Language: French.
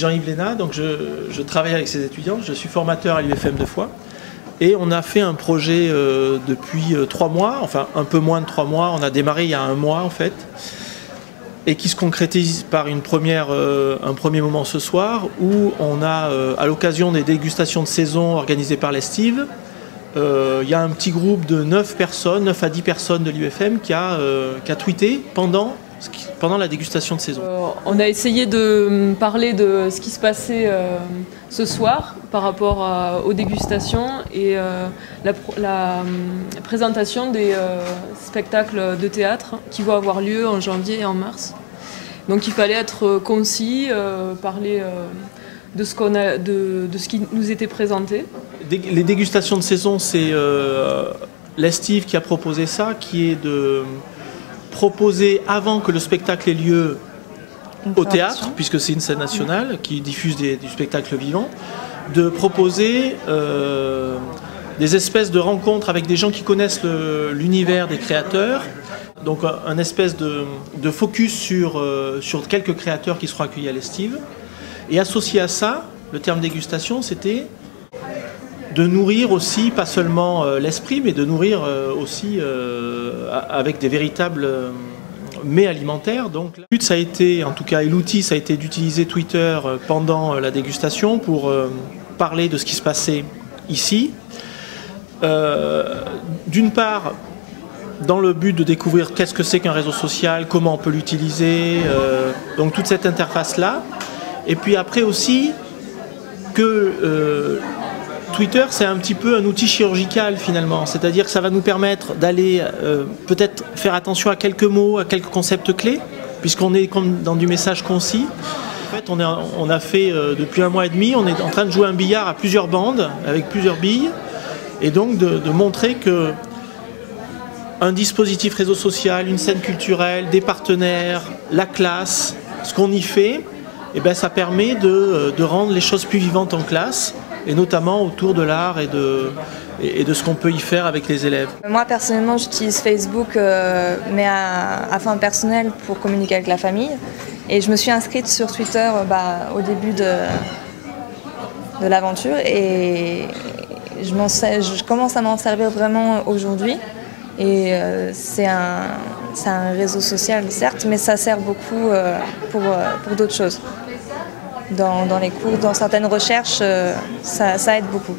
Jean-Yves Léna, donc je travaille avec ces étudiants, je suis formateur à l'UFM de Foix. Et on a fait un projet depuis 3 mois, enfin un peu moins de 3 mois, on a démarré il y a 1 mois en fait, et qui se concrétise par un premier moment ce soir, où on a, à l'occasion des dégustations de saison organisées par l'Estive, il y a un petit groupe de 9 à 10 personnes de l'UFM qui a tweeté pendant la dégustation de saison. On a essayé de parler de ce qui se passait ce soir par rapport aux dégustations et la présentation des spectacles de théâtre qui vont avoir lieu en janvier et en mars. Donc il fallait être concis, parler de ce qui nous était présenté. Les dégustations de saison, c'est l'Estive qui a proposé ça, qui est de proposer, avant que le spectacle ait lieu au théâtre, puisque c'est une scène nationale qui diffuse du spectacle vivant, de proposer des espèces de rencontres avec des gens qui connaissent l'univers des créateurs, donc un espèce de focus sur quelques créateurs qui seront accueillis à l'Estive. Et associé à ça, le terme dégustation, c'était de nourrir aussi, pas seulement l'esprit, mais de nourrir aussi avec des véritables mets alimentaires. Donc, le but, ça a été, en tout cas, et l'outil, ça a été d'utiliser Twitter pendant la dégustation pour parler de ce qui se passait ici. D'une part, dans le but de découvrir qu'est-ce que c'est qu'un réseau social, comment on peut l'utiliser, donc toute cette interface-là. Et puis après aussi, que Twitter, c'est un petit peu un outil chirurgical finalement, c'est-à-dire que ça va nous permettre d'aller peut-être faire attention à quelques mots, à quelques concepts clés, puisqu'on est comme dans du message concis. En fait, on a fait depuis 1 mois et demi, on est en train de jouer un billard à plusieurs bandes, avec plusieurs billes, et donc de montrer que un dispositif réseau social, une scène culturelle, des partenaires, la classe, ce qu'on y fait, eh ben, ça permet de rendre les choses plus vivantes en classe, et notamment autour de l'art et de ce qu'on peut y faire avec les élèves. Moi personnellement j'utilise Facebook mais à fin personnelle pour communiquer avec la famille, et je me suis inscrite sur Twitter au début de l'aventure, et je commence à m'en servir vraiment aujourd'hui, et c'est un réseau social certes, mais ça sert beaucoup pour d'autres choses. Dans les cours, dans certaines recherches, ça aide beaucoup.